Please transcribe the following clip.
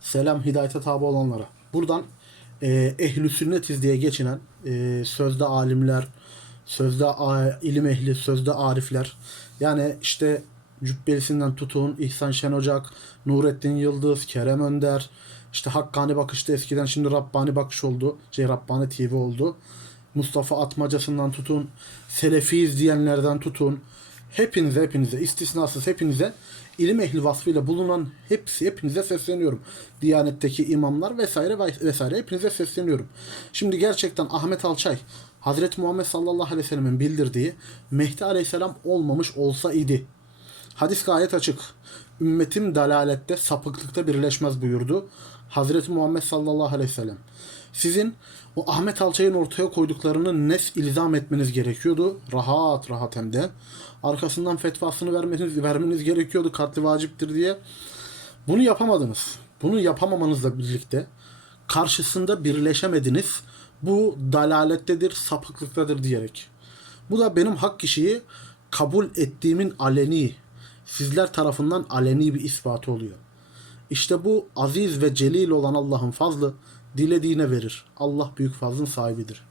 Selam hidayete tabi olanlara. Buradan e, ehl-i sünnetiz diye geçinen e, sözde alimler, sözde a- ilim ehli, sözde arifler. Yani işte Cübbelisinden tutun, İhsan Şen Ocak, Nurettin Yıldız, Kerem Önder, işte Hakkani Bakış'ta eskiden şimdi Rabbani Bakış oldu. Şey Rabbani TV oldu. Mustafa Atmacasından tutun, Selefiyiz diyenlerden tutun. Hepinize hepinize istisnasız hepinize ilim ehli vasfıyla bulunan hepsi hepinize sesleniyorum. Diyanetteki imamlar vesaire vesaire hepinize sesleniyorum. Şimdi gerçekten Ahmet Alçay Hazreti Muhammed sallallahu aleyhi ve sellemin bildirdiği Mehdi aleyhisselam olmamış olsa idi. Hadis gayet açık. Ümmetim dalalette, sapıklıkta birleşmez buyurdu. Hazreti Muhammed sallallahu aleyhi ve sellem. Sizin o Ahmet Alçay'ın ortaya koyduklarını nes ilzam etmeniz gerekiyordu. Rahat rahat hem de. Arkasından fetvasını vermeniz, vermeniz gerekiyordu katli vaciptir diye. Bunu yapamadınız. Bunu yapamamanızla birlikte karşısında birleşemediniz. Bu dalalettedir, sapıklıktadır diyerek. Bu da benim hak kişiyi kabul ettiğimin aleni, sizler tarafından aleni bir ispatı oluyor. İşte bu aziz ve celil olan Allah'ın fazlı dilediğine verir. Allah büyük fazlın sahibidir.